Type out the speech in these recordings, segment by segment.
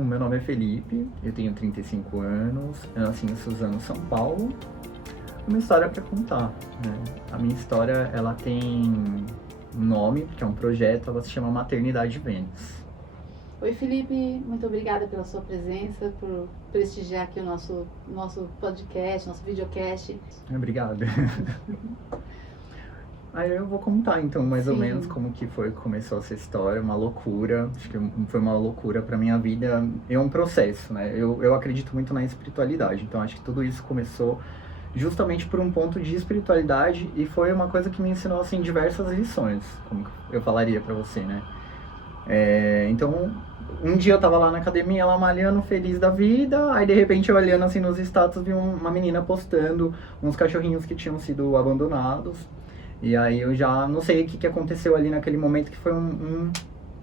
o meu nome é Felipe, eu tenho 35 anos, eu nasci em Suzano, São Paulo. Uma história para contar, né? A minha história, ela tem um nome, que é um projeto, ela se chama Maternidade Vênus. Oi, Felipe, muito obrigada pela sua presença, por prestigiar aqui o nosso podcast, nosso videocast. Obrigado. Aí eu vou contar, então, mais ou menos como que foi que começou essa história, uma loucura. Acho que foi uma loucura pra minha vida, é um processo, né? Eu acredito muito na espiritualidade, então acho que tudo isso começou justamente por um ponto de espiritualidade e foi uma coisa que me ensinou, assim, diversas lições, como eu falaria pra você, né? Então, um dia eu tava lá na academia, ela malhando, feliz da vida, aí de repente eu olhando assim nos status, vi uma menina postando uns cachorrinhos que tinham sido abandonados. E aí eu já não sei o que aconteceu ali naquele momento, que foi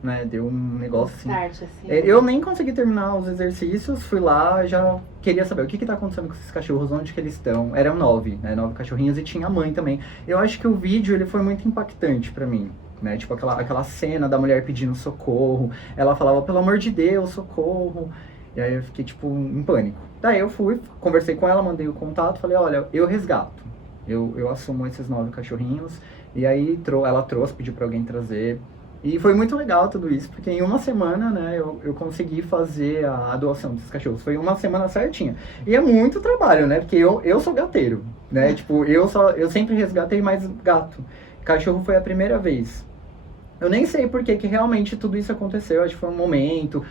né, deu um negócio assim. Start, assim. Eu nem consegui terminar os exercícios, fui lá, já queria saber o que tá acontecendo com esses cachorros, onde que eles estão. Eram 9, né, 9 cachorrinhos e tinha a mãe também. Eu acho que o vídeo, ele foi muito impactante pra mim, né, tipo aquela cena da mulher pedindo socorro, ela falava, pelo amor de Deus, socorro. E aí eu fiquei, tipo, em pânico. Daí eu fui, conversei com ela, mandei o contato, falei, olha, eu resgato. Eu assumo esses 9 cachorrinhos. E aí ela trouxe, pediu pra alguém trazer. E foi muito legal tudo isso, porque em uma semana, né, eu consegui fazer a doação desses cachorros. Foi uma semana certinha. E é muito trabalho, né, porque eu sou gateiro, né, tipo, eu sempre resgatei mais gato. Cachorro foi a primeira vez. Eu nem sei por que realmente tudo isso aconteceu, acho que foi um momento,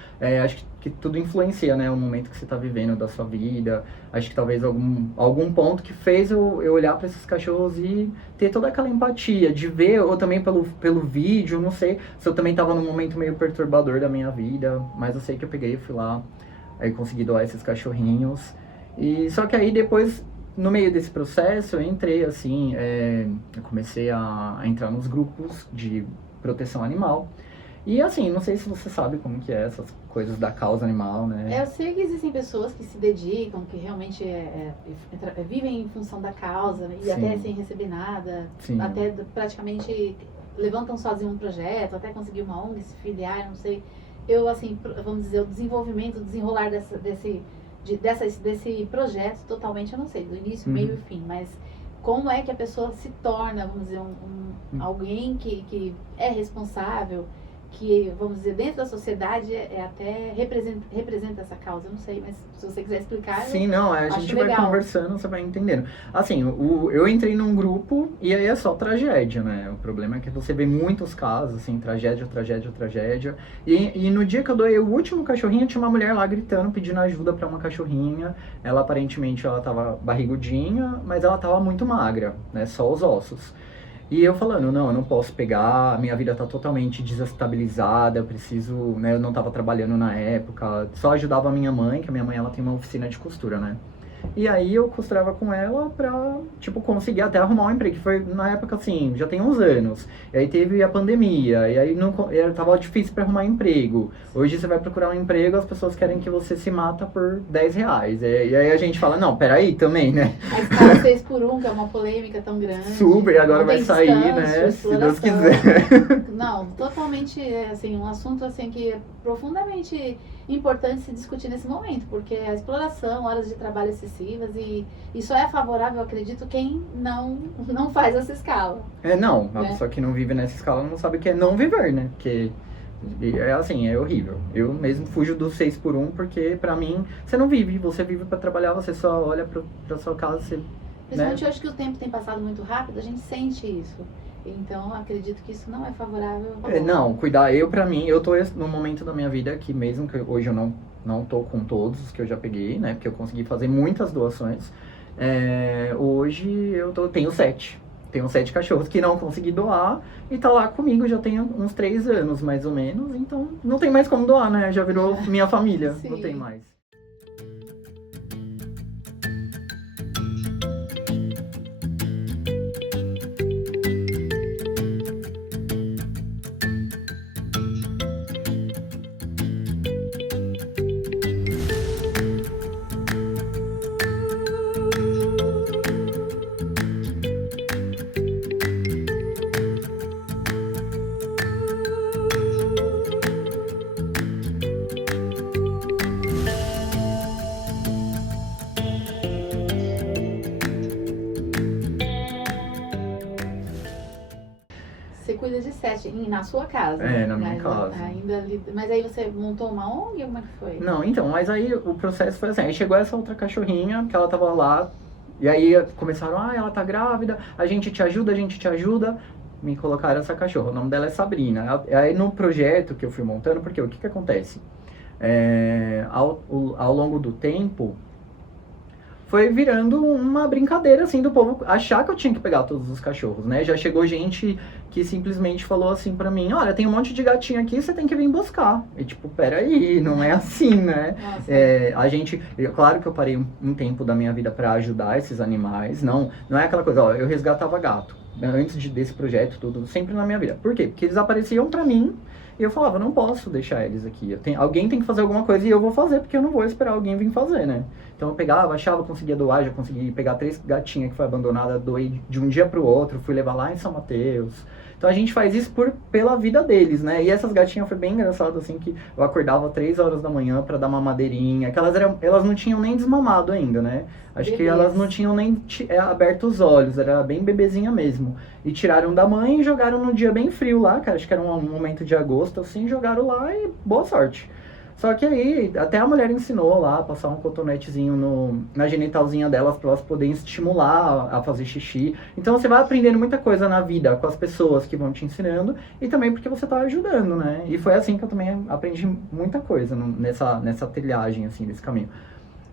acho que tudo influencia, né, o momento que você está vivendo da sua vida, acho que talvez algum ponto que fez eu olhar para esses cachorros e ter toda aquela empatia, de ver, ou também pelo vídeo, não sei se eu também estava num momento meio perturbador da minha vida, mas eu sei que eu peguei e fui lá, aí consegui doar esses cachorrinhos, e só que aí depois, no meio desse processo, eu entrei assim, eu comecei a entrar nos grupos de proteção animal. E assim, não sei se você sabe como que é essas coisas da causa animal, né? Eu sei que existem pessoas que se dedicam, que realmente vivem em função da causa, né, e até sem receber nada, Sim. até praticamente levantam sozinho um projeto, até conseguir uma ONG, se filiar, não sei. Eu, assim, vamos dizer, o desenvolvimento, o desenrolar desse projeto, totalmente eu não sei, do início, meio e fim, mas como é que a pessoa se torna, vamos dizer, alguém que é responsável, que, vamos dizer, dentro da sociedade até representa essa causa, eu não sei, mas se você quiser explicar. Sim, não, a gente vai conversando, você vai entendendo. Assim, eu entrei num grupo e aí é só tragédia, né? O problema é que você vê muitos casos, assim, tragédia. E no dia que eu doei o último cachorrinho, tinha uma mulher lá gritando, pedindo ajuda pra uma cachorrinha. Ela, aparentemente, ela tava barrigudinha, mas ela tava muito magra, né? Só os ossos. E eu falando, não, eu não posso pegar, a minha vida tá totalmente desestabilizada, eu preciso, né, eu não tava trabalhando na época, só ajudava a minha mãe, que a minha mãe, ela tem uma oficina de costura, né? E aí eu costurava com ela pra, tipo, conseguir até arrumar um emprego, que foi na época, assim, já tem uns anos. E aí teve a pandemia, e aí tava difícil pra arrumar emprego. Hoje você vai procurar um emprego, as pessoas querem que você se mata por R$10. E aí a gente fala, não, peraí também, né? A escala 6x1, que é uma polêmica tão grande. Super, e agora vai sair, né? Se Deus quiser. Não, totalmente, assim, um assunto, assim, que é profundamente importante se discutir nesse momento, porque a exploração, horas de trabalho excessivas, e só é favorável, eu acredito, quem não faz essa escala. Não, a pessoa que não vive nessa escala não sabe o que é não viver, né? Porque é assim, é horrível. Eu mesmo fujo do 6x1 porque pra mim, você não vive, você vive pra trabalhar, você só olha pra sua casa, você... Principalmente hoje que o tempo tem passado muito rápido, a gente sente isso. Então, acredito que isso não é favorável. Não, cuidar, pra mim, eu tô no momento da minha vida que mesmo que hoje eu não tô com todos os que eu já peguei, né? Porque eu consegui fazer muitas doações. Hoje eu tenho 7. Tenho 7 cachorros que não consegui doar e tá lá comigo já tem uns 3 anos, mais ou menos. Então, não tem mais como doar, né? Já virou minha família, não tem mais. na sua casa. Na minha casa. Mas aí você montou uma ONG? Como é que foi? Não, então, mas aí o processo foi assim, aí chegou essa outra cachorrinha, que ela tava lá, e aí começaram, ela tá grávida, a gente te ajuda. Me colocaram essa cachorra, o nome dela é Sabrina. Aí no projeto que eu fui montando, porque o que acontece? Ao longo do tempo, foi virando uma brincadeira, assim, do povo achar que eu tinha que pegar todos os cachorros, né? Já chegou gente que simplesmente falou assim pra mim, olha, tem um monte de gatinho aqui, você tem que vir buscar. E tipo, peraí, não é assim, né? Claro que eu parei um tempo da minha vida pra ajudar esses animais, não é aquela coisa, eu resgatava gato, antes desse projeto, tudo, sempre na minha vida. Por quê? Porque eles apareciam pra mim, e eu falava, não posso deixar eles aqui. Alguém tem que fazer alguma coisa e eu vou fazer, porque eu não vou esperar alguém vir fazer, né? Então eu pegava, achava, conseguia doar, já consegui pegar 3 gatinhas que foi abandonada, doei de um dia pro outro, fui levar lá em São Mateus. Então a gente faz isso pela vida deles, né? E essas gatinhas foi bem engraçado, assim, que eu acordava 3 horas da manhã pra dar uma madeirinha, que elas não tinham nem desmamado ainda, né? Acho que elas não tinham nem aberto os olhos, era bem bebezinha mesmo. E tiraram da mãe e jogaram num dia bem frio lá, cara, acho que era um momento de agosto, assim, jogaram lá e boa sorte. Só que aí, até a mulher ensinou lá a passar um cotonetezinho na genitalzinha delas pra elas poderem estimular a fazer xixi. Então você vai aprendendo muita coisa na vida com as pessoas que vão te ensinando e também porque você tá ajudando, né? E foi assim que eu também aprendi muita coisa nessa trilhagem, assim, desse caminho.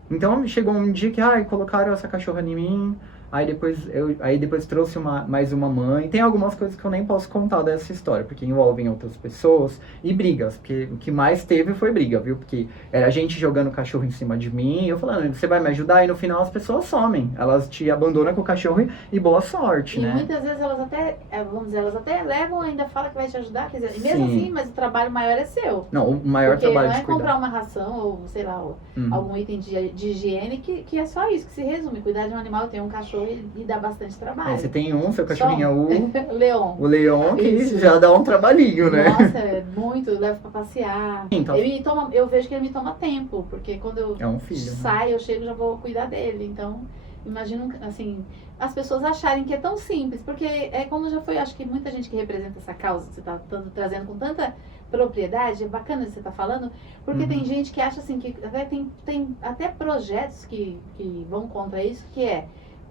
Então chegou um dia que, colocaram essa cachorra em mim, aí depois trouxe mais uma mãe. Tem algumas coisas que eu nem posso contar dessa história, porque envolvem outras pessoas e brigas, porque o que mais teve foi briga, viu? Porque era a gente jogando o cachorro em cima de mim, eu falando, você vai me ajudar? E no final as pessoas somem, elas te abandonam com o cachorro e boa sorte, né? E muitas vezes elas até levam, ainda falam que vai te ajudar, quer dizer, mesmo assim, mas o trabalho maior é seu. Não, o maior porque trabalho não é de cuidar. Comprar uma ração ou, sei lá, algum item de higiene que é só isso, que se resume. Cuidar de um animal, tem um cachorro e dá bastante trabalho. Você tem seu cachorrinho o Leon. O Leon, que isso. Já dá um trabalhinho, né? Nossa, muito, eu levo pra passear. Então, eu vejo que ele me toma tempo, porque quando eu saio, né? eu chego, já vou cuidar dele. Então, imagino, assim, as pessoas acharem que é tão simples, porque como já foi, acho que muita gente que representa essa causa, que você tá trazendo com tanta propriedade, é bacana isso que você está falando, porque tem gente que acha assim, que até tem até projetos que vão contra isso, que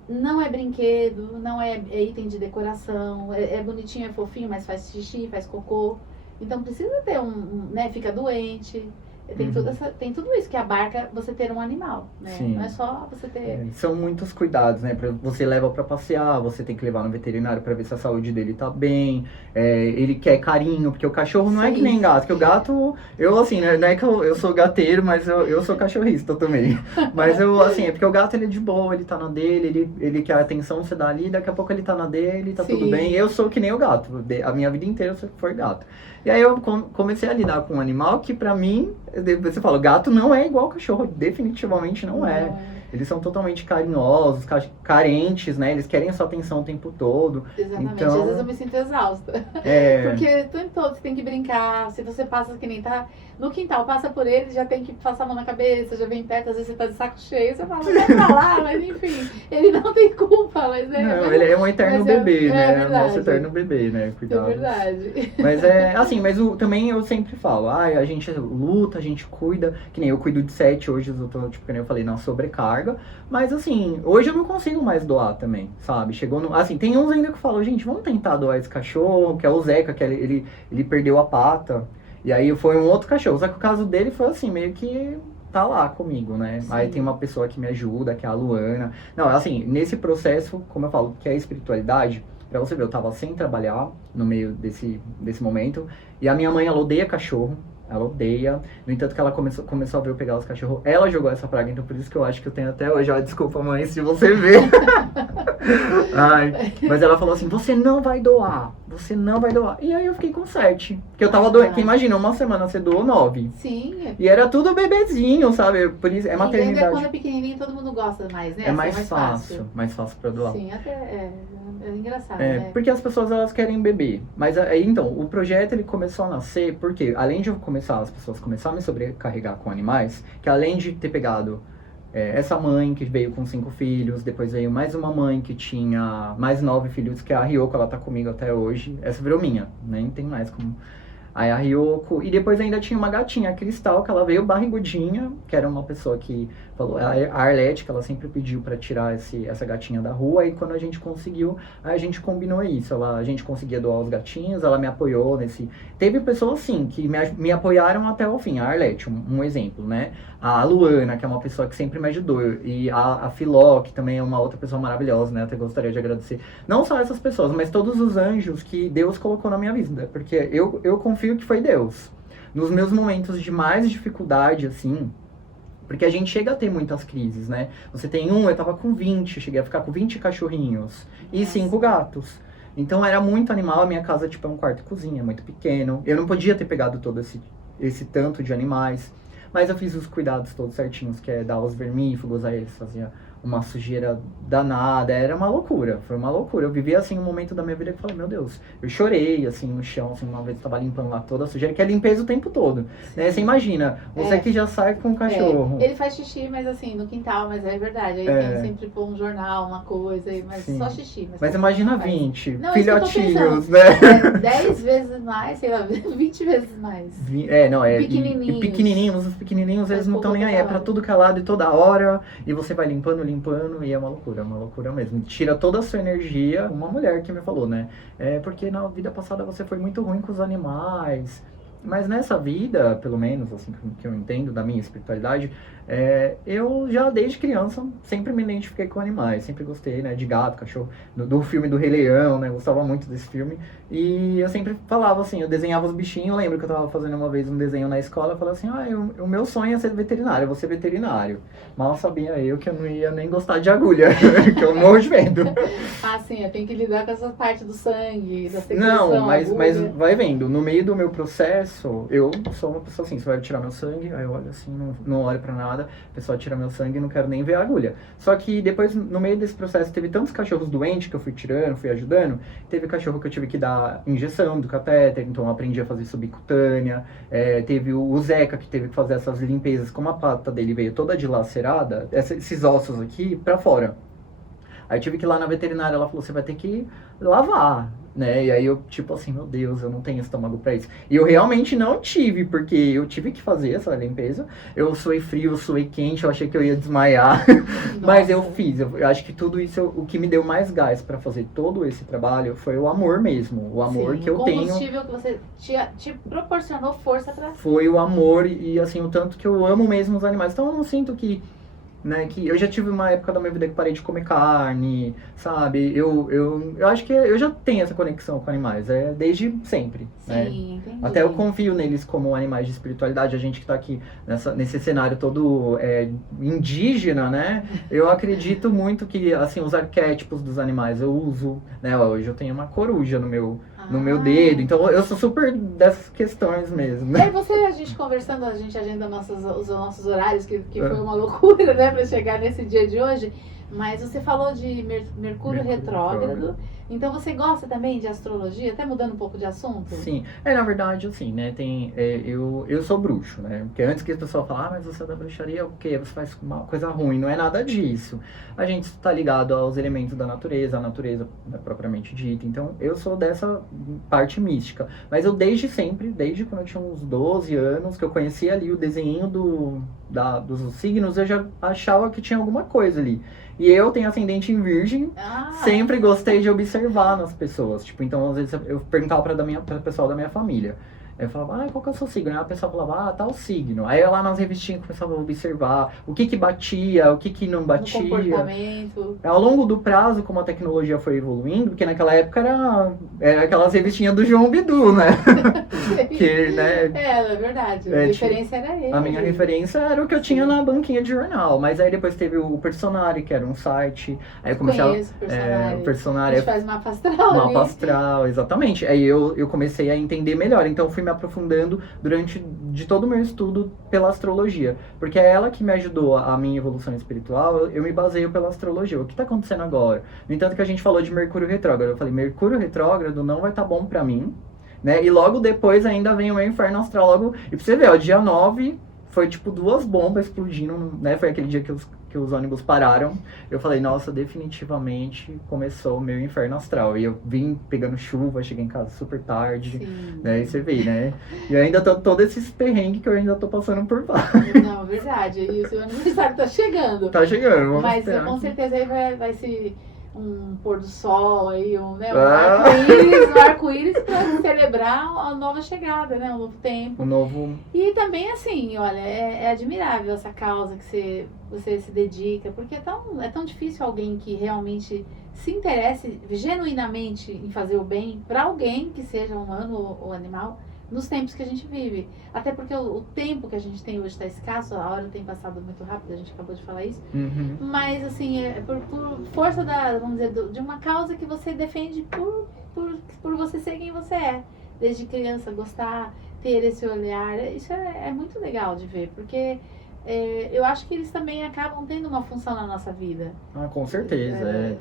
não é brinquedo, não é item de decoração, é bonitinho, é fofinho, mas faz xixi, faz cocô. Então precisa ter né, fica doente. Tem tudo isso que abarca você ter um animal, né? Sim. Não é só você ter... São muitos cuidados, né? Você leva pra passear, você tem que levar no veterinário pra ver se a saúde dele tá bem. Ele quer carinho, porque o cachorro não é que nem gato. Porque o gato, eu assim, né? Não é que eu sou gateiro, mas eu sou cachorrista também. Mas é porque o gato ele é de boa, ele tá na dele, ele quer a atenção, você dá ali, daqui a pouco ele tá na dele, tá tudo bem. Eu sou que nem o gato, a minha vida inteira eu fui gato. E aí eu comecei a lidar com um animal que pra mim, você fala, gato não é igual cachorro, definitivamente não é. Eles são totalmente carinhosos, carentes, né? Eles querem a sua atenção o tempo todo. Exatamente, então... às vezes eu me sinto exausta. Porque o tempo todo você tem que brincar, se você passa que nem tá no quintal, passa por ele, já tem que passar a mão na cabeça, já vem perto, às vezes você tá de saco cheio, você fala, vai pra lá, mas enfim, ele não tem culpa, mas Não, ele é um eterno bebê, né? Verdade. Nosso eterno bebê, né? Cuidado. É verdade. Mas também eu sempre falo, a gente luta, a gente cuida, que nem eu cuido de 7, hoje eu tô, tipo, que nem eu falei, na sobrecarga. Mas assim, hoje eu não consigo mais doar também, sabe? Assim, tem uns ainda que falam, gente, vamos tentar doar esse cachorro, que é o Zeca, que ele perdeu a pata. E aí foi um outro cachorro. Só que o caso dele foi assim, meio que tá lá comigo, né? Sim. Aí tem uma pessoa que me ajuda, que é a Luana. Não, assim, nesse processo, como eu falo, que é a espiritualidade, pra você ver, eu tava sem trabalhar no meio desse momento. E a minha mãe, ela odeia cachorro. Ela odeia. No entanto, que ela começou a ver eu pegar os cachorros. Ela jogou essa praga, então por isso que eu acho que eu tenho até hoje. Desculpa, mãe, se você ver. Mas ela falou assim, você não vai doar. Você não vai doar. E aí eu fiquei com 7. Porque eu tava doendo. Imagina, uma semana você doou 9. Sim. E era tudo bebezinho, sabe? Por isso, é maternidade. E ainda quando é pequenininho, todo mundo gosta mais, né? É mais fácil. Mais fácil pra doar. Sim, até é engraçado, né? Porque as pessoas, elas querem beber. Mas aí, então, o projeto, ele começou a nascer porque, além de as pessoas começarem a me sobrecarregar com animais, que além de ter pegado essa mãe que veio com 5 filhos, depois veio mais uma mãe que tinha mais 9 filhos, que é a Ryoko, ela tá comigo até hoje. Essa virou minha, nem tem mais como... Aí a Ryoko, e depois ainda tinha uma gatinha, a Cristal, que ela veio barrigudinha, que era uma pessoa que falou, a Arlete, que ela sempre pediu pra tirar essa gatinha da rua, e quando a gente conseguiu, aí a gente combinou isso, a gente conseguia doar os gatinhos, ela me apoiou nesse... Teve pessoas, sim, que me apoiaram até o fim, a Arlete, um exemplo, né? A Luana, que é uma pessoa que sempre me ajudou, e a Filó, que também é uma outra pessoa maravilhosa, né? Até gostaria de agradecer. Não só essas pessoas, mas todos os anjos que Deus colocou na minha vida, porque eu confio que foi Deus. Nos meus momentos de mais dificuldade, assim, porque a gente chega a ter muitas crises, né? Você tem eu tava com 20, cheguei a ficar com 20 cachorrinhos e 5 gatos. Então era muito animal, a minha casa, tipo, é um quarto e cozinha, muito pequeno. Eu não podia ter pegado todo esse tanto de animais. Mas eu fiz os cuidados todos certinhos, que é dar os vermífugos, aí eles faziam uma sujeira danada, era uma loucura, foi uma loucura. Eu vivi, assim, um momento da minha vida que eu falei, meu Deus, eu chorei, assim, no chão, assim, uma vez eu tava limpando lá toda a sujeira, que é limpeza o tempo todo, né? Você imagina, você que já sai com um cachorro. Ele faz xixi, mas assim, no quintal, mas é verdade, aí tem sempre pôr um jornal, uma coisa, mas Sim. Só xixi. Mas imagina 20 não, filhotinhos, né? 10 vezes mais, sei lá, 20 vezes mais. Pequenininhos. Os pequenininhos, eles não estão nem aí, é pra tudo que é lado e toda hora, e você vai limpando, e é uma loucura mesmo. Tira toda a sua energia. Uma mulher que me falou, né? Porque na vida passada você foi muito ruim com os animais. Mas nessa vida, pelo menos, assim, que eu entendo da minha espiritualidade, eu já desde criança sempre me identifiquei com animais. Sempre gostei, né, de gato, cachorro, do filme do Rei Leão, né? Gostava muito desse filme. E eu sempre falava assim, eu desenhava os bichinhos. Eu lembro que eu tava fazendo uma vez um desenho na escola. Eu falava assim, o meu sonho é ser veterinário, eu vou ser veterinário. Mal sabia eu que eu não ia nem gostar de agulha, que eu morro de medo. Sim, tem que lidar com essa parte do sangue, da secreção. Não, mas vai vendo, no meio do meu processo, eu sou uma pessoa assim, você vai tirar meu sangue, aí eu olho assim, não olho pra nada, a pessoa tira meu sangue e não quero nem ver a agulha. Só que depois, no meio desse processo, teve tantos cachorros doentes que eu fui tirando, fui ajudando, teve cachorro que eu tive que dar injeção do catéter, então eu aprendi a fazer subcutânea, teve o Zeca que teve que fazer essas limpezas, como a pata dele veio toda dilacerada, esses ossos aqui pra fora. Aí eu tive que ir lá na veterinária, ela falou, você vai ter que lavar, né? E aí eu, tipo assim, meu Deus, eu não tenho estômago pra isso. E eu realmente não tive, porque eu tive que fazer essa limpeza. Eu suei frio, eu suei quente, eu achei que eu ia desmaiar. Mas eu fiz. Eu acho que tudo isso, o que me deu mais gás pra fazer todo esse trabalho foi o amor mesmo. O amor que eu tenho. O combustível que você te proporcionou força pra... Foi o amor e, assim, o tanto que eu amo mesmo os animais. Então eu não sinto que... Né, que eu já tive uma época da minha vida que parei de comer carne, sabe? Eu acho que eu já tenho essa conexão com animais, desde sempre. Sim, né? entendi. Até eu confio neles como animais de espiritualidade. A gente que tá aqui nesse cenário todo indígena, né? Eu acredito muito que, assim, os arquétipos dos animais eu uso, né? Hoje eu tenho uma coruja no meu dedo, então eu sou super dessas questões mesmo. E aí a gente conversando, a gente agenda os nossos horários, que foi uma loucura, né, pra chegar nesse dia de hoje. Mas você falou de Mercúrio retrógrado. Então você gosta também de astrologia? Até mudando um pouco de assunto? Sim. Na verdade, assim, né? Eu sou bruxo, né? Porque antes que as pessoas falam, mas você é da bruxaria, o quê? Você faz uma coisa ruim. Não é nada disso. A gente está ligado aos elementos da natureza, a natureza propriamente dita. Então, eu sou dessa parte mística. Mas eu desde sempre, desde quando eu tinha uns 12 anos, que eu conhecia ali o desenho dos signos, eu já achava que tinha alguma coisa ali. E eu tenho ascendente em virgem, sempre gostei de observar nas pessoas. Tipo, então, às vezes, eu perguntava para o pessoal da minha família. Eu falava, qual que é o seu signo? Aí a pessoa falava, tal signo. Aí eu lá nas revistinhas começava a observar o que batia, o que não batia. No comportamento. Ao longo do prazo, como a tecnologia foi evoluindo, porque naquela época era aquelas revistinhas do João Bidu, né? que, né? É verdade. A referência era ele. A minha referência era o que eu tinha na banquinha de jornal. Mas aí depois teve o Personari, que era um site. Aí eu comecei Conheço o Personari. A gente faz mapa astral. Mapa astral, exatamente. Aí eu comecei a entender melhor. Então fui me aprofundando de todo o meu estudo pela astrologia. Porque é ela que me ajudou a minha evolução espiritual. Eu me baseio pela astrologia. O que está acontecendo agora? No entanto que a gente falou de Mercúrio retrógrado. Eu falei, Mercúrio retrógrado não vai estar bom pra mim. Né? E logo depois ainda vem o meu inferno astral logo. E pra você ver, dia 9 foi tipo 2 bombas explodindo, né? Foi aquele dia que que os ônibus pararam, eu falei, nossa, definitivamente começou o meu inferno astral. E eu vim pegando chuva, cheguei em casa super tarde, Sim. né? E você vê, né? E ainda tô todo esses perrengues que eu ainda tô passando por lá. Não, verdade. E o seu aniversário tá chegando. Tá chegando, vamos Mas esperar com aqui. certeza aí vai ser um pôr do sol aí, né, um Ah. arco-íris para celebrar a nova chegada, né? Um novo tempo. O novo... E também, assim, olha, é admirável essa causa que você se dedica, porque é tão difícil alguém que realmente se interesse genuinamente em fazer o bem para alguém, que seja humano ou animal, nos tempos que a gente vive. Até porque o tempo que a gente tem hoje está escasso, a hora tem passado muito rápido, a gente acabou de falar isso. Uhum. Mas, assim, é por força vamos dizer, de uma causa que você defende por você ser quem você é. Desde criança, gostar, ter esse olhar. Isso é muito legal de ver, porque eu acho que eles também acabam tendo uma função na nossa vida. Ah, com certeza.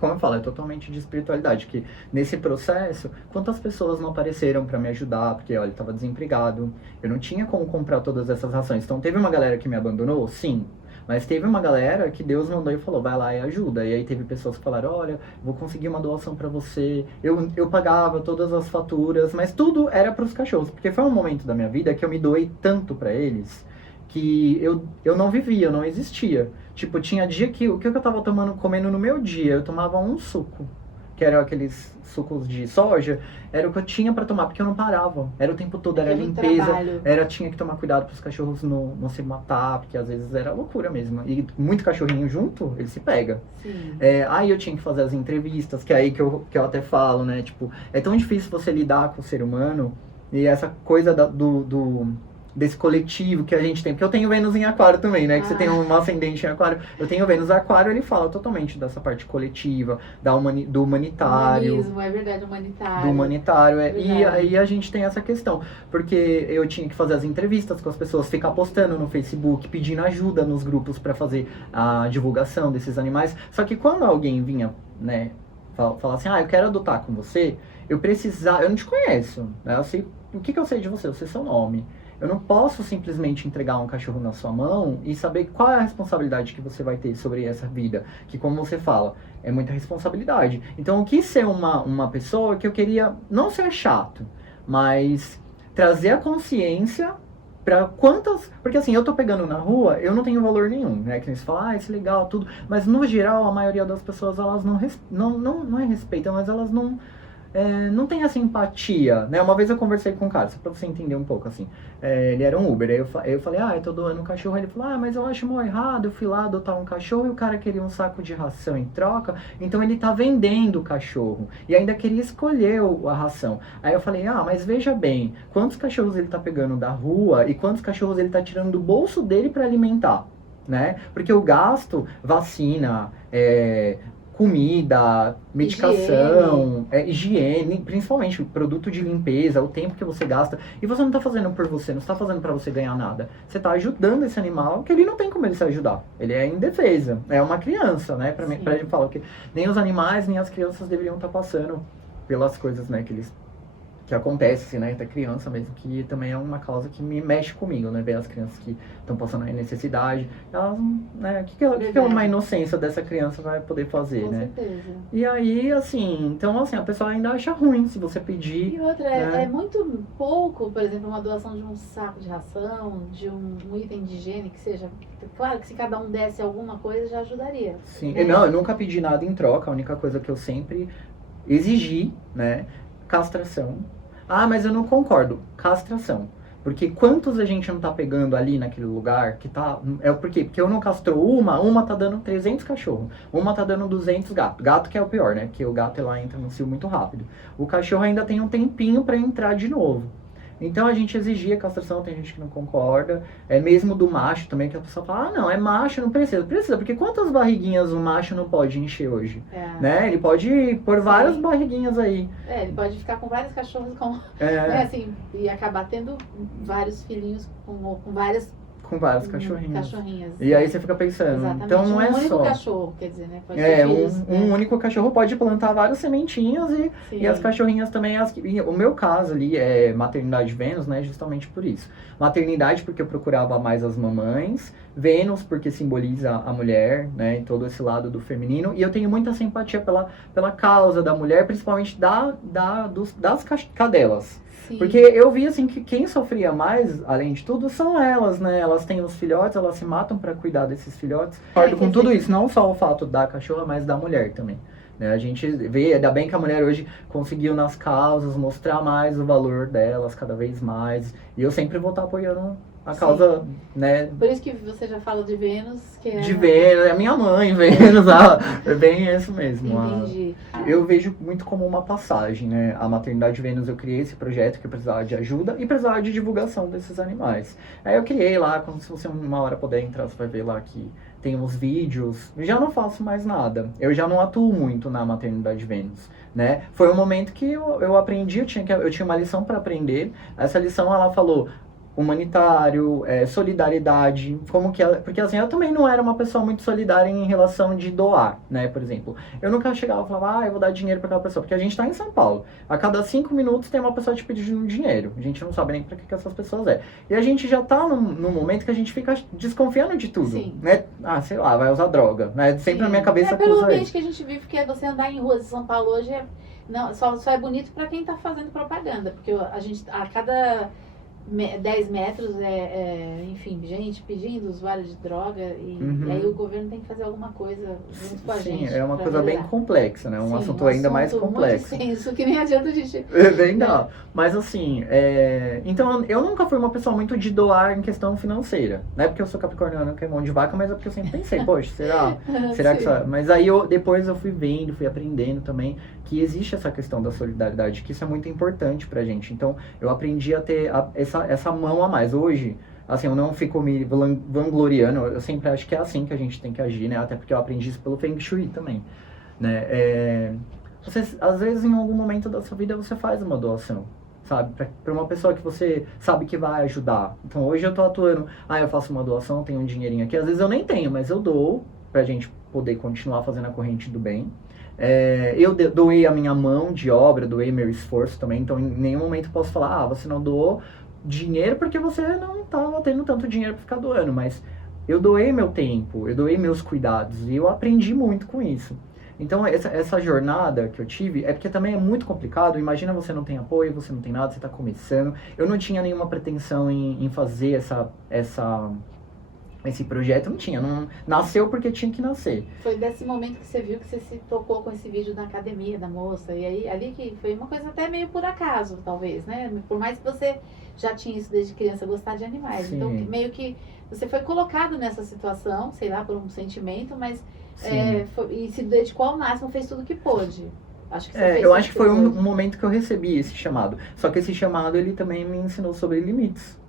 Como eu falo, é totalmente de espiritualidade. Que nesse processo, quantas pessoas não apareceram para me ajudar? Porque, olha, eu estava desempregado, eu não tinha como comprar todas essas rações. Então, teve uma galera que me abandonou? Sim. Mas teve uma galera que Deus mandou e falou, vai lá e ajuda. E aí teve pessoas que falaram, olha, vou conseguir uma doação para você. Eu pagava todas as faturas, mas tudo era para os cachorros. Porque foi um momento da minha vida que eu me doei tanto para eles que eu não vivia, eu não existia. Tipo, tinha dia que o que eu tava comendo no meu dia, eu tomava um suco, que eram aqueles sucos de soja, era o que eu tinha pra tomar, porque eu não parava. Era o tempo todo, era limpeza, tinha que tomar cuidado pros cachorros não se matar, porque às vezes era loucura mesmo. E muito cachorrinho junto, ele se pega. Sim. Aí eu tinha que fazer as entrevistas, que é aí que eu até falo, né? Tipo, é tão difícil você lidar com o ser humano, e essa coisa desse coletivo que a gente tem, porque eu tenho Vênus em Aquário também, né, que você tem um ascendente em Aquário, eu tenho Vênus em Aquário, ele fala totalmente dessa parte coletiva, do humanitário. Humanismo, é verdade, humanitário. Do humanitário, Verdade. E aí a gente tem essa questão, porque eu tinha que fazer as entrevistas com as pessoas, ficar postando no Facebook, pedindo ajuda nos grupos para fazer a divulgação desses animais, só que quando alguém vinha, né, falar assim, eu quero adotar com você, eu não te conheço, né, eu sei, o que eu sei de você? Eu sei seu nome. Eu não posso simplesmente entregar um cachorro na sua mão e saber qual é a responsabilidade que você vai ter sobre essa vida. Que, como você fala, é muita responsabilidade. Então, eu quis ser uma pessoa que eu queria não ser chato, mas trazer a consciência para quantas... Porque, assim, eu tô pegando na rua, eu não tenho valor nenhum, né? Que eles falam, isso é legal, tudo. Mas, no geral, a maioria das pessoas, elas não é respeitam, mas elas não tem essa empatia, né? Uma vez eu conversei com um cara, só pra você entender um pouco, assim. Ele era um Uber, aí eu falei, eu tô doando um cachorro. Ele falou, mas eu acho mal errado, eu fui lá adotar um cachorro e o cara queria um saco de ração em troca, então ele tá vendendo o cachorro. E ainda queria escolher a ração. Aí eu falei, mas veja bem, quantos cachorros ele tá pegando da rua e quantos cachorros ele tá tirando do bolso dele pra alimentar, né? Porque o gasto, vacina, comida, medicação, higiene, principalmente produto de limpeza, o tempo que você gasta. E você não está fazendo por você, não está fazendo para você ganhar nada. Você está ajudando esse animal que ele não tem como ele se ajudar. Ele é indefesa. É uma criança, né? Pra gente falar que nem os animais, nem as crianças deveriam estar passando pelas coisas, né? Que acontece, né, da criança mesmo, que também é uma causa que me mexe comigo, né, ver as crianças que estão passando aí necessidade, elas, né, o que uma inocência dessa criança vai poder fazer, né? Com certeza. E aí, assim, então, assim, a pessoa ainda acha ruim se você pedir. E outra, né? é muito pouco, por exemplo, uma doação de um saco de ração, de um item de higiene, que seja, claro que se cada um desse alguma coisa, já ajudaria. Sim, né? não, eu nunca pedi nada em troca, a única coisa que eu sempre exigi, né, castração. Mas eu não concordo. Castração. Porque quantos a gente não tá pegando ali naquele lugar que tá... Por quê? Porque eu não castro uma tá dando 300 cachorros. Uma tá dando 200 gatos. Gato que é o pior, né? Porque o gato ela entra no cio muito rápido. O cachorro ainda tem um tempinho pra entrar de novo. Então a gente exigia castração, tem gente que não concorda. Mesmo do macho também, que a pessoa fala, não, é macho, não precisa. Precisa, porque quantas barriguinhas um macho não pode encher hoje? Né? Ele pode pôr várias barriguinhas aí. Ele pode ficar com vários cachorros, né, assim, e acabar tendo vários filhinhos com várias com vários cachorrinhos. Cachorrinhas. E aí você fica pensando, Exatamente. então não é um único só... cachorro, quer dizer, né? Pode É, ter filhos, um único cachorro pode plantar vários sementinhos e Sim. as cachorrinhas também. E o meu caso ali é maternidade Vênus, né? Justamente por isso. Maternidade porque eu procurava mais as mamães. Vênus porque simboliza a mulher, né? Em todo esse lado do feminino. E eu tenho muita simpatia pela causa da mulher, principalmente das cadelas. Sim. Porque eu vi assim que quem sofria mais, além de tudo, são elas, né? Elas têm os filhotes, elas se matam para cuidar desses filhotes. Concordo com tudo isso, não só o fato da cachorra, mas da mulher também. Né? A gente vê, ainda bem que a mulher hoje conseguiu nas causas mostrar mais o valor delas cada vez mais. E eu sempre vou estar apoiando a causa, né? Por isso que você já fala de Vênus, que é... De Vênus, é a minha mãe, Vênus, é bem isso mesmo. Entendi. Eu vejo muito como uma passagem, né? A Maternidade Vênus, eu criei esse projeto que eu precisava de ajuda e precisava de divulgação desses animais. Aí eu criei lá, como se você uma hora puder entrar, você vai ver lá que tem uns vídeos. Eu já não faço mais nada. Eu já não atuo muito na Maternidade Vênus, né? Foi um momento que eu aprendi, eu tinha uma lição para aprender. Essa lição, ela falou... humanitário, solidariedade, como que ela... Porque assim, eu também não era uma pessoa muito solidária em relação de doar, né, por exemplo. Eu nunca chegava e falava, eu vou dar dinheiro para aquela pessoa, porque a gente tá em São Paulo. A cada 5 minutos tem uma pessoa te pedindo dinheiro. A gente não sabe nem para que essas pessoas é. E a gente já tá num momento que a gente fica desconfiando de tudo, Sim. né? Sei lá, vai usar droga, né? Sempre na minha cabeça... É pelo ambiente que a gente vive, porque você andar em ruas de São Paulo hoje não, só é bonito para quem tá fazendo propaganda, porque a cada 10 metros enfim, gente pedindo usuário de droga e aí o governo tem que fazer alguma coisa junto com a gente. Sim, é uma coisa bem complexa, né? Um assunto ainda mais complexo. Isso que nem adianta a gente... Bem dá. Mas assim, então eu nunca fui uma pessoa muito de doar em questão financeira. Não é porque eu sou capricorniano que é mão de vaca, mas é porque eu sempre pensei, poxa, será que isso... Mas aí depois eu fui vendo, fui aprendendo também que existe essa questão da solidariedade, que isso é muito importante pra gente. Então eu aprendi a ter essa mão a mais. Hoje, assim, eu não fico me vangloriando, eu sempre acho que é assim que a gente tem que agir, né? Até porque eu aprendi isso pelo Feng Shui também, né? Às vezes, em algum momento da sua vida, você faz uma doação, sabe? Pra uma pessoa que você sabe que vai ajudar. Então, hoje eu tô atuando, eu faço uma doação, tenho um dinheirinho aqui. Às vezes eu nem tenho, mas eu dou pra gente poder continuar fazendo a corrente do bem. Eu doei a minha mão de obra, doei meu esforço também, então em nenhum momento eu posso falar, você não doou dinheiro porque você não estava tendo tanto dinheiro para ficar doando, mas eu doei meu tempo, eu doei meus cuidados e eu aprendi muito com isso. Então essa jornada que eu tive, é porque também é muito complicado, imagina você não tem apoio, você não tem nada, você está começando, eu não tinha nenhuma pretensão em fazer esse projeto, não tinha, não nasceu porque tinha que nascer. Foi desse momento que você viu que você se tocou com esse vídeo da academia da moça, e aí ali que foi uma coisa até meio por acaso, talvez, né? Por mais que você já tinha isso desde criança, gostar de animais. Sim. Então meio que você foi colocado nessa situação, sei lá, por um sentimento, mas e se dedicou ao máximo, fez tudo que pôde. Acho que eu acho que foi um momento que eu recebi esse chamado. Só que esse chamado, ele também me ensinou sobre limites.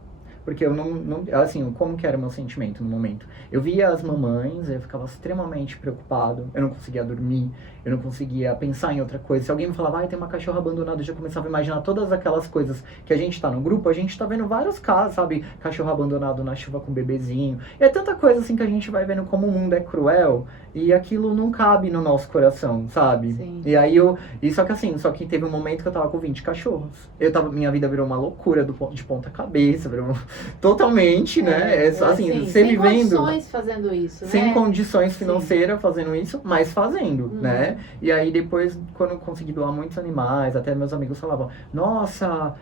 Porque eu não assim, como que era o meu sentimento no momento? Eu via as mamães, eu ficava extremamente preocupado, eu não conseguia dormir, eu não conseguia pensar em outra coisa. Se alguém me falava, tem uma cachorra abandonada, eu já começava a imaginar todas aquelas coisas que a gente tá no grupo, a gente tá vendo vários casos, sabe? Cachorro abandonado na chuva com bebezinho. E é tanta coisa assim que a gente vai vendo como o mundo é cruel e aquilo não cabe no nosso coração, sabe? Sim. E aí só que teve um momento que eu tava com 20 cachorros. Minha vida virou uma loucura de ponta cabeça, virou totalmente, né? Assim, você sem vivendo... Sem condições fazendo isso, sem né? condições financeiras fazendo isso, mas fazendo, né? E aí depois, quando eu consegui doar muitos animais, até meus amigos falavam, nossa,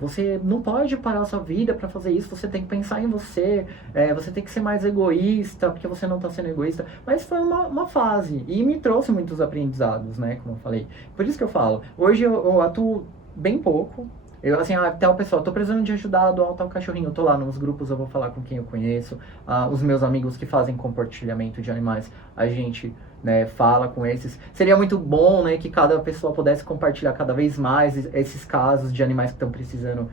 você não pode parar a sua vida pra fazer isso, você tem que pensar em você, você tem que ser mais egoísta, porque você não tá sendo egoísta. Mas foi uma fase, e me trouxe muitos aprendizados, né? Como eu falei. Por isso que eu falo, hoje eu atuo bem pouco. Eu, assim, tal pessoa, tô precisando de ajudar a doar tal cachorrinho. Eu tô lá nos grupos, eu vou falar com quem eu conheço. Os meus amigos que fazem compartilhamento de animais, a gente, né, fala com esses. Seria muito bom, né, que cada pessoa pudesse compartilhar cada vez mais esses casos de animais que estão precisando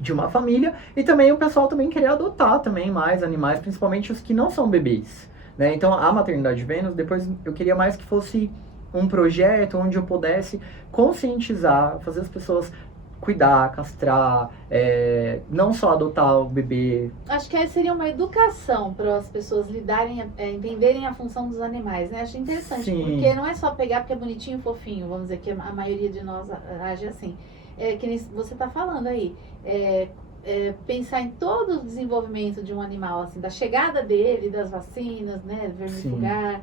de uma família. E também o pessoal também querer adotar também mais animais, principalmente os que não são bebês, né? Então, a Maternidade Vênus, depois eu queria mais que fosse um projeto onde eu pudesse conscientizar, fazer as pessoas cuidar, castrar, não só adotar o bebê. Acho que aí seria uma educação para as pessoas lidarem, entenderem a função dos animais, né? Acho interessante, Sim. porque não é só pegar porque é bonitinho, fofinho, vamos dizer que a maioria de nós age assim. Que nem você está falando aí, pensar em todo o desenvolvimento de um animal, assim, da chegada dele, das vacinas, né, vermifugar,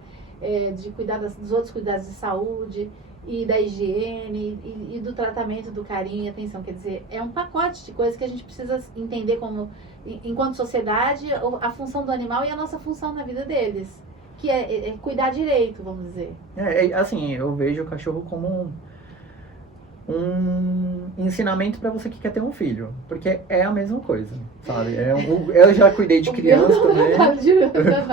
de cuidar dos outros cuidados de saúde e da higiene e do tratamento, do carinho e atenção. Quer dizer, é um pacote de coisas que a gente precisa entender como, enquanto sociedade, a função do animal e a nossa função na vida deles, que é cuidar direito, vamos dizer. Assim, eu vejo o cachorro como um ensinamento para você que quer ter um filho, porque é a mesma coisa, sabe? Eu já cuidei de criança também.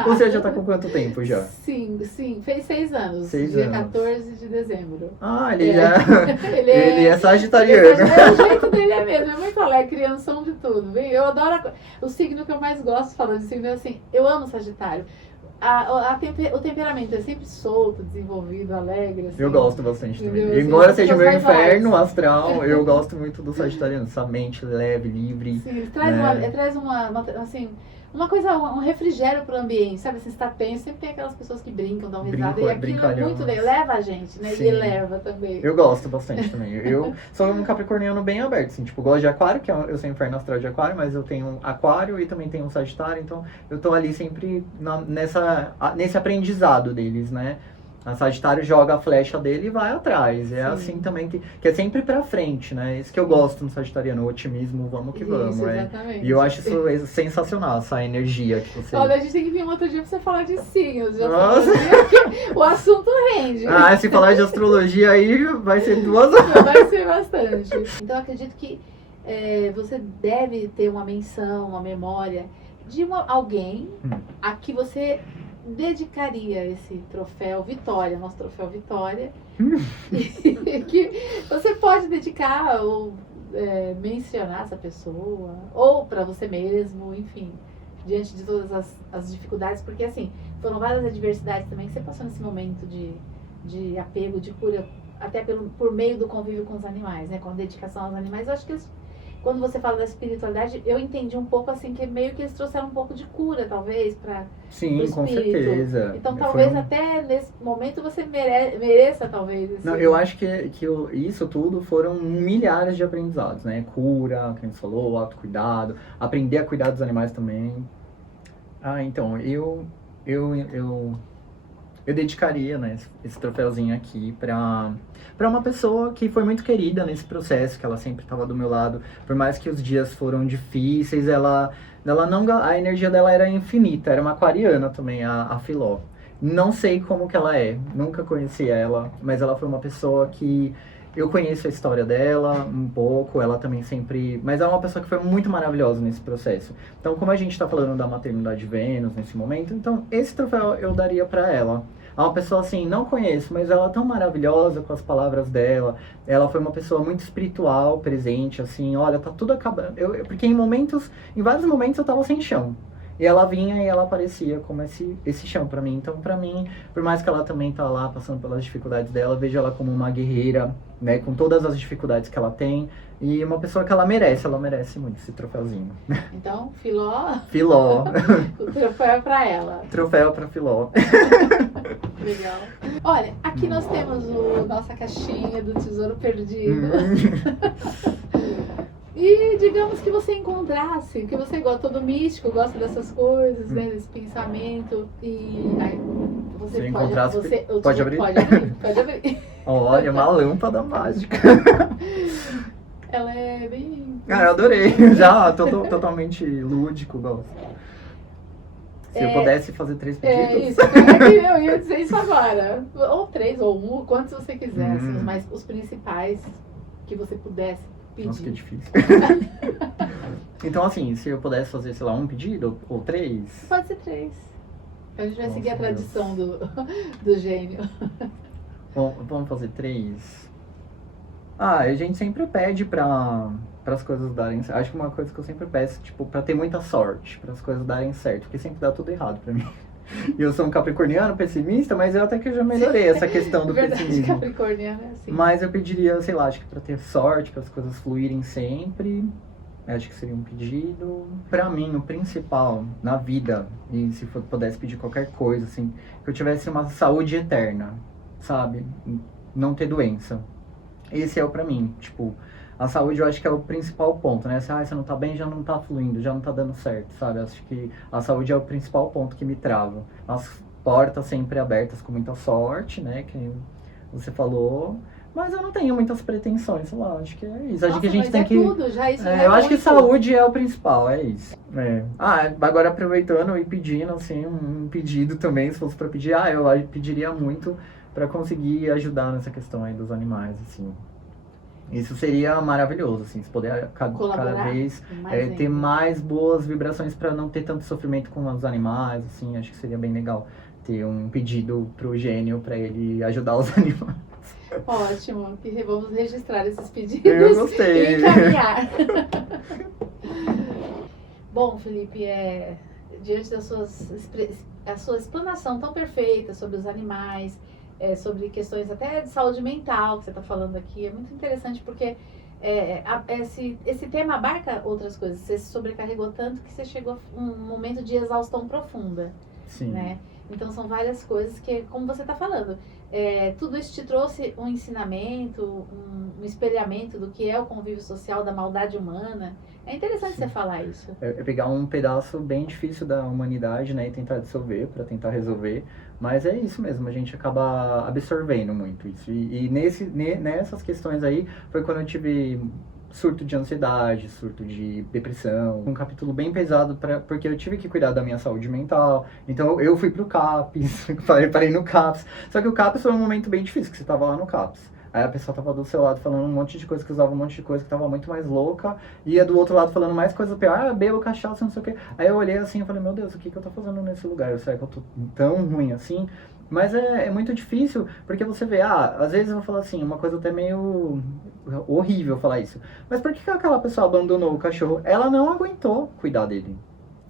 Você já tá com quanto tempo já? Sim, fez 6 anos. 6 dia anos. 14 de dezembro. Ah, ele é sagitariano. O jeito dele é mesmo, é muito alegre, crianção de tudo. Eu adoro o signo que eu mais gosto, falando de signo, é assim, eu amo Sagitário. O temperamento é sempre solto, desenvolvido, alegre. Assim. Eu gosto bastante também. Entendeu? Embora Assim, seja o meu mais inferno astral, eu gosto muito do sagitariano. Essa mente leve, livre. Sim, ele traz, uma coisa, um refrigério pro ambiente, sabe? Você está tenso, sempre tem aquelas pessoas que brincam, dão risada. E aquilo é muito leva a gente, né? Sim. E eleva também. Eu gosto bastante também. Eu sou um capricorniano bem aberto, assim, tipo, gosto de aquário, que eu sou inferno astral de aquário, mas eu tenho um aquário e também tenho um sagitário, então eu tô ali sempre nesse aprendizado deles, né? A Sagitário joga a flecha dele e vai atrás. É assim também, que é sempre pra frente, né? Isso que eu gosto no Sagitariano, o otimismo, vamos que vamos. Isso, exatamente. E eu acho isso sensacional, essa energia que você... Olha, a gente tem que vir um outro dia pra você falar de signos. Nossa! O assunto rende. Se falar de astrologia aí, vai ser 2 horas. Vai ser bastante. Então, eu acredito que você deve ter uma menção, uma memória de alguém a que você dedicaria esse troféu Vitória, nosso troféu Vitória, que você pode dedicar ou mencionar essa pessoa, ou para você mesmo, enfim, diante de todas as dificuldades, porque assim, foram várias adversidades também que você passou nesse momento de apego, de cura, até por meio do convívio com os animais, né, com a dedicação aos animais. Eu acho que quando você fala da espiritualidade, eu entendi um pouco assim, que meio que eles trouxeram um pouco de cura, talvez, para Sim, com certeza. Então talvez até nesse momento você mereça, talvez. Não, eu acho que isso tudo foram milhares de aprendizados, né? Cura, que a gente falou, autocuidado, aprender a cuidar dos animais também. Então, eu dedicaria, né, esse troféuzinho aqui para uma pessoa que foi muito querida nesse processo, que ela sempre estava do meu lado, por mais que os dias foram difíceis, a energia dela era infinita, era uma aquariana também, a Filó. Não sei como que ela é, nunca conheci ela, mas ela foi uma pessoa que eu conheço a história dela um pouco, ela também sempre... Mas é uma pessoa que foi muito maravilhosa nesse processo. Então, como a gente está falando da maternidade de Vênus nesse momento, então esse troféu eu daria para ela. É uma pessoa assim, não conheço, mas ela é tão maravilhosa com as palavras dela. Ela foi uma pessoa muito espiritual, presente, assim, olha, tá tudo acabando. Porque em vários momentos eu tava sem chão. E ela vinha e ela aparecia como esse chão pra mim. Então, pra mim, por mais que ela também tá lá passando pelas dificuldades dela, vejo ela como uma guerreira, né, com todas as dificuldades que ela tem. E uma pessoa que ela merece muito esse troféuzinho. Então, Filó. Filó. O troféu é pra ela. Troféu pra Filó. Legal. Olha, aqui nós temos nossa caixinha do tesouro perdido. E digamos que você encontrasse, que você gosta, todo místico, gosta dessas coisas, né, desse pensamento, e aí você pode abrir? Pode abrir. Olha, uma lâmpada mágica. Ela é bem... Eu adorei. Já, totalmente lúdico, gosto. Se eu pudesse fazer 3 pedidos. Isso, eu ia dizer isso agora. Ou 3, ou 1, quantos você quiser, assim, mas os principais que você pudesse pedir. Nossa, que difícil. Então, assim, se eu pudesse fazer, sei lá, 1 pedido ou 3? Pode ser 3. A gente vai seguir a tradição do gênio. Bom, vamos fazer 3. A gente sempre pede para as coisas darem certo. Acho que uma coisa que eu sempre peço, tipo, para ter muita sorte, para as coisas darem certo, porque sempre dá tudo errado para mim. E eu sou um capricorniano pessimista, mas eu até que já melhorei essa questão do Verdade, pessimismo. capricorniano é assim. Mas eu pediria, sei lá, acho que pra ter sorte, para as coisas fluírem sempre, acho que seria um pedido. Pra mim, o principal na vida, e se pudesse pedir qualquer coisa, assim, que eu tivesse uma saúde eterna, sabe? Não ter doença. Esse é o pra mim, tipo, a saúde eu acho que é o principal ponto, né? Se você não tá bem, já não tá fluindo, já não tá dando certo, sabe? Acho que a saúde é o principal ponto que me trava. As portas sempre abertas com muita sorte, né? Que você falou. Mas eu não tenho muitas pretensões, sei lá, acho que é isso. Acho Nossa, que a gente mas tem é que. tudo, já isso já é Eu acho que muito. saúde é o principal, é isso. É. Ah, agora aproveitando e pedindo, assim, um pedido também, se fosse pra pedir, eu pediria muito pra conseguir ajudar nessa questão aí dos animais, assim. Isso seria maravilhoso, assim, se puder cada Colaborar vez mais ter ainda. mais boas vibrações para não ter tanto sofrimento com os animais, assim, acho que seria bem legal ter um pedido pro gênio para ele ajudar os animais. Ótimo, que vamos registrar esses pedidos Eu gostei. e encaminhar. Bom, Felipe, diante a sua explanação tão perfeita sobre os animais, sobre questões até de saúde mental que você está falando aqui, é muito interessante porque esse tema abarca outras coisas. Você se sobrecarregou tanto que você chegou a um momento de exaustão profunda. Sim. Né? Então são várias coisas que, como você está falando, tudo isso te trouxe um ensinamento, um espelhamento do que é o convívio social, da maldade humana. É interessante Sim. você falar isso. É pegar um pedaço bem difícil da humanidade, né, e tentar dissolver para tentar resolver. Mas é isso mesmo, a gente acaba absorvendo muito isso. E nessas questões aí foi quando eu tive surto de ansiedade, surto de depressão, um capítulo bem pesado porque eu tive que cuidar da minha saúde mental. Então eu fui pro CAPS, parei no CAPS. Só que o CAPS foi um momento bem difícil, que você tava lá no CAPS. Aí a pessoa tava do seu lado falando um monte de coisa, que usava um monte de coisa, que tava muito mais louca. E ia do outro lado falando mais coisa pior, bebo cachaça, não sei o quê. Aí eu olhei assim e falei, meu Deus, o que eu tô fazendo nesse lugar? Será que eu tô tão ruim assim? Mas é muito difícil, porque você vê, às vezes eu vou falar assim, uma coisa até meio horrível falar isso. Mas por que aquela pessoa abandonou o cachorro? Ela não aguentou cuidar dele.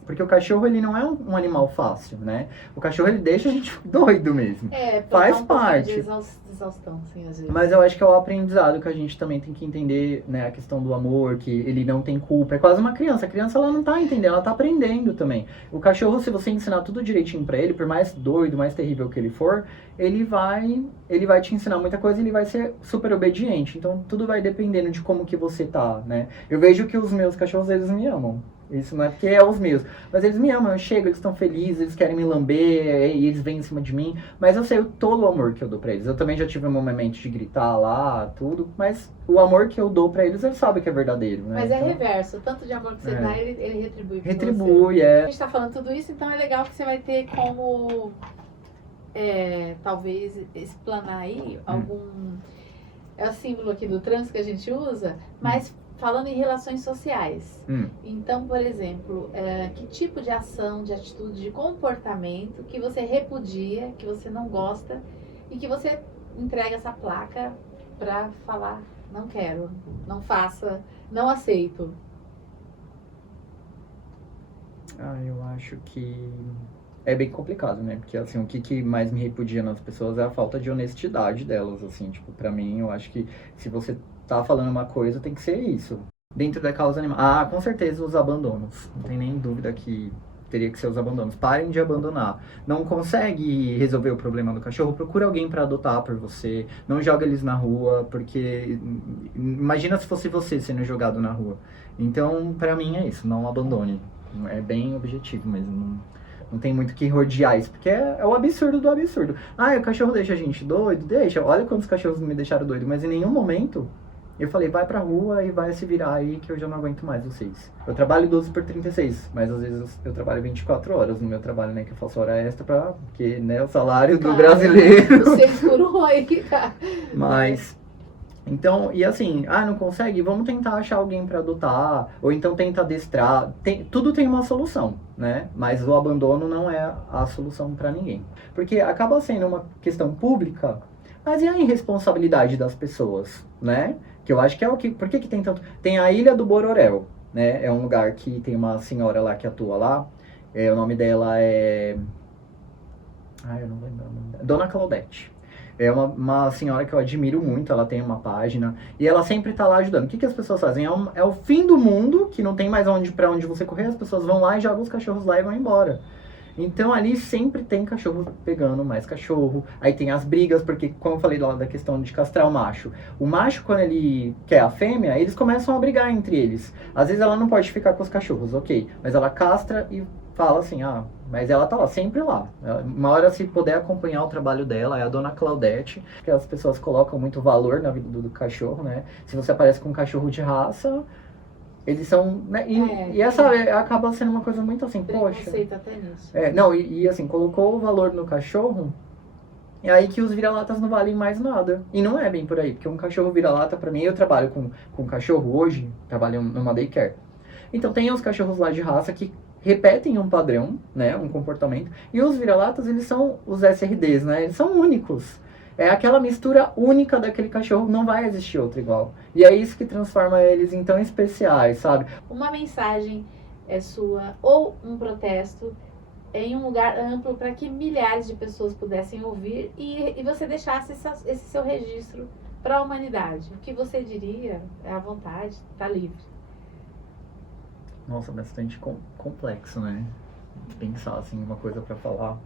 Porque o cachorro, ele não é um animal fácil, né? O cachorro, ele deixa a gente doido mesmo. Faz parte. De exaustão, sim, às vezes. Mas eu acho que é o aprendizado que a gente também tem que entender, né? A questão do amor, que ele não tem culpa. É quase uma criança. A criança, ela não tá entendendo, ela tá aprendendo também. O cachorro, se você ensinar tudo direitinho pra ele, por mais doido, mais terrível que ele for, ele vai te ensinar muita coisa e ele vai ser super obediente. Então, tudo vai dependendo de como que você tá, né? Eu vejo que os meus cachorros, eles me amam. Isso não é porque é os meus. Mas eles me amam, eu chego, eles estão felizes, eles querem me lamber, e eles vêm em cima de mim. Mas eu sei todo o amor que eu dou pra eles. Eu também já tive um momento de gritar lá, tudo. Mas o amor que eu dou pra eles, eles sabem que é verdadeiro, né? Mas é reverso. O tanto de amor que você dá, ele retribui pra Retribui, você. A gente tá falando tudo isso, então é legal que você vai ter como... talvez explanar aí algum... É o símbolo aqui do trânsito que a gente usa, mas... Falando em relações sociais. Então, por exemplo, que tipo de ação, de atitude, de comportamento que você repudia, que você não gosta e que você entrega essa placa para falar, não quero, não faça, não aceito? Eu acho que é bem complicado, né? Porque, assim, o que mais me repudia nas pessoas é a falta de honestidade delas, assim. Tipo, pra mim, eu acho que se você tá falando uma coisa, tem que ser isso. Dentro da causa animal. Com certeza os abandonos. Não tem nem dúvida que teria que ser os abandonos. Parem de abandonar. Não consegue resolver o problema do cachorro, procura alguém para adotar por você. Não joga eles na rua, porque imagina se fosse você sendo jogado na rua. Então, pra mim é isso, não abandone. É bem objetivo mesmo. Não tem muito que rodear isso, porque é o absurdo do absurdo. O cachorro deixa a gente doido? Deixa. Olha quantos cachorros me deixaram doido, mas em nenhum momento eu falei, vai pra rua e vai se virar aí que eu já não aguento mais vocês. Eu trabalho 12 por 36, mas às vezes eu trabalho 24 horas no meu trabalho, né? Que eu faço hora extra porque, né, o salário do brasileiro. 6 por 1 aí, cara. Mas... Então, e assim, não consegue? Vamos tentar achar alguém para adotar, ou então tenta adestrar. Tudo tem uma solução, né? Mas o abandono não é a solução para ninguém. Porque acaba sendo uma questão pública, mas e a irresponsabilidade das pessoas, né? Que eu acho que é o que... Por que tem tanto... Tem a Ilha do Bororé, né? É um lugar que tem uma senhora lá que atua lá. O nome dela é... Eu não lembro o nome dela. Dona Claudete. É uma senhora que eu admiro muito, ela tem uma página e ela sempre tá lá ajudando. O que as pessoas fazem? É o fim do mundo, que não tem mais pra onde você correr, as pessoas vão lá e jogam os cachorros lá e vão embora. Então ali sempre tem cachorro pegando mais cachorro, aí tem as brigas, porque como eu falei lá da questão de castrar o macho quando ele quer a fêmea, eles começam a brigar entre eles. Às vezes ela não pode ficar com os cachorros, ok, mas ela castra e fala assim, mas ela tá lá, sempre lá. Uma hora, se puder acompanhar o trabalho dela, é a Dona Claudete, que as pessoas colocam muito valor na vida do cachorro, né? Se você aparece com um cachorro de raça, eles são, né? E essa acaba sendo uma coisa muito assim, poxa. Até nisso. Não, e assim, colocou o valor no cachorro, é aí que os vira-latas não valem mais nada. E não é bem por aí, porque um cachorro vira-lata, pra mim, eu trabalho com cachorro hoje, trabalho numa daycare. Então tem os cachorros lá de raça que repetem um padrão, né, um comportamento, e os vira-latas, eles são os SRDs, né, eles são únicos. É aquela mistura única daquele cachorro, não vai existir outro igual. E é isso que transforma eles em tão especiais, sabe? Uma mensagem sua, ou um protesto, em um lugar amplo para que milhares de pessoas pudessem ouvir e você deixasse esse seu registro para a humanidade. O que você diria? É à vontade, tá livre. Nossa, bastante complexo, né? Pensar assim, uma coisa para falar.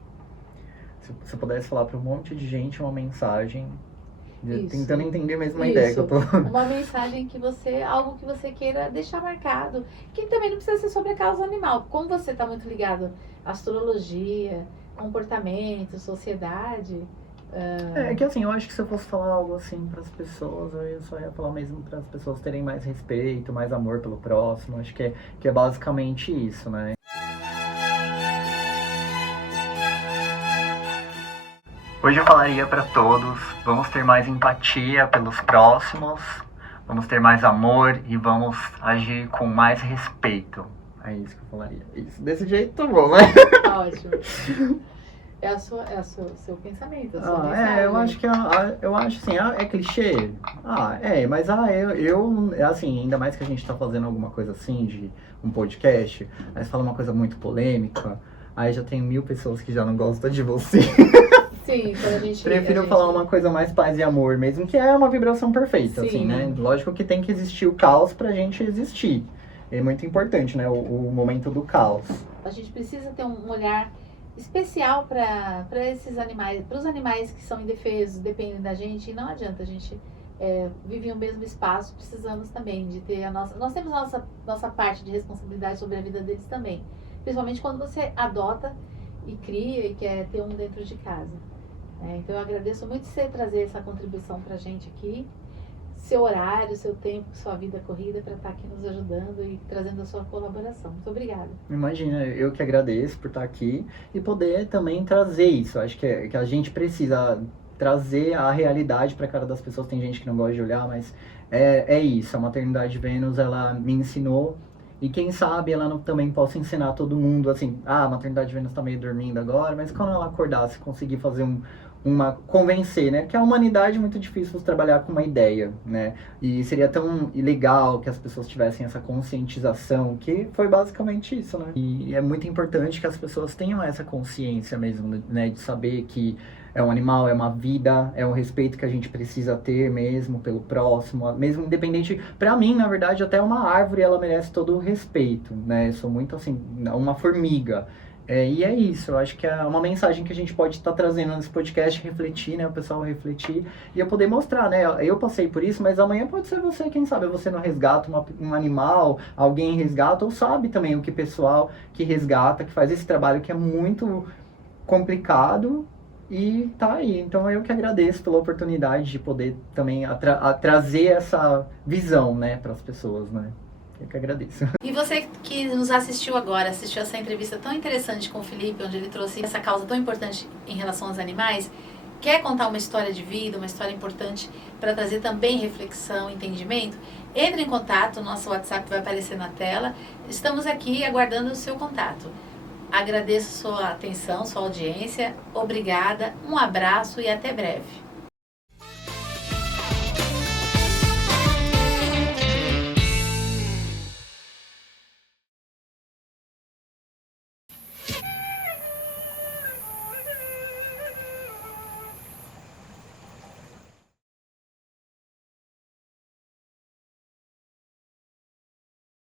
Se você pudesse falar para um monte de gente uma mensagem, tentando entender mesmo a ideia que eu tô... Uma mensagem que algo que você queira deixar marcado, que também não precisa ser sobre a causa animal. Como você está muito ligado à astrologia, comportamento, sociedade... É que assim, eu acho que se eu fosse falar algo assim para as pessoas, eu só ia falar mesmo para as pessoas terem mais respeito, mais amor pelo próximo. Acho que é basicamente isso, né? Hoje eu falaria para todos, vamos ter mais empatia pelos próximos, vamos ter mais amor e vamos agir com mais respeito. É isso que eu falaria. Isso, desse jeito tá bom, né? Ótimo. É seu pensamento, a sua mensagem. Eu acho assim, é clichê? Mas eu, assim, ainda mais que a gente tá fazendo alguma coisa assim, de um podcast, aí você fala uma coisa muito polêmica, aí já tem 1000 pessoas que já não gostam de você. Sim, quando a gente... Prefiro falar uma coisa mais paz e amor mesmo, que é uma vibração perfeita, sim, assim, né? Lógico que tem que existir o caos pra gente existir. É muito importante, né? O momento do caos. A gente precisa ter um olhar especial para esses animais, para os animais que são indefesos, dependem da gente, e não adianta, a gente vive no mesmo espaço, precisamos também de ter nós temos nossa parte de responsabilidade sobre a vida deles também, principalmente quando você adota e cria e quer ter um dentro de casa. Então eu agradeço muito você trazer essa contribuição para a gente aqui, seu horário, seu tempo, sua vida corrida para estar aqui nos ajudando e trazendo a sua colaboração. Muito obrigada. Imagina, eu que agradeço por estar aqui e poder também trazer isso. Acho que a gente precisa trazer a realidade para a cara das pessoas. Tem gente que não gosta de olhar, mas é isso. A Maternidade Vênus, ela me ensinou e quem sabe ela não, também possa ensinar todo mundo, assim, a Maternidade Vênus está meio dormindo agora, mas quando ela acordar, se conseguir fazer convencer, né? Porque a humanidade é muito difícil trabalhar com uma ideia, né? E seria tão legal que as pessoas tivessem essa conscientização, que foi basicamente isso, né? E é muito importante que as pessoas tenham essa consciência mesmo, né? De saber que é um animal, é uma vida, é um respeito que a gente precisa ter mesmo pelo próximo, mesmo independente... Pra mim, na verdade, até uma árvore, ela merece todo o respeito, né? Eu sou muito, assim, uma formiga. E é isso, eu acho que é uma mensagem que a gente pode estar trazendo nesse podcast, refletir, né, o pessoal refletir, e eu poder mostrar, né, eu passei por isso, mas amanhã pode ser você, quem sabe você não resgata um animal, alguém resgata, ou sabe também o que pessoal que resgata, que faz esse trabalho que é muito complicado, e tá aí. Então eu que agradeço pela oportunidade de poder também trazer essa visão, né, para as pessoas, né. Eu que agradeço. E você que nos assistiu agora, assistiu essa entrevista tão interessante com o Felipe, onde ele trouxe essa causa tão importante em relação aos animais, quer contar uma história de vida, uma história importante para trazer também reflexão, entendimento? Entre em contato, o nosso WhatsApp vai aparecer na tela. Estamos aqui aguardando o seu contato. Agradeço sua atenção, sua audiência. Obrigada, um abraço e até breve.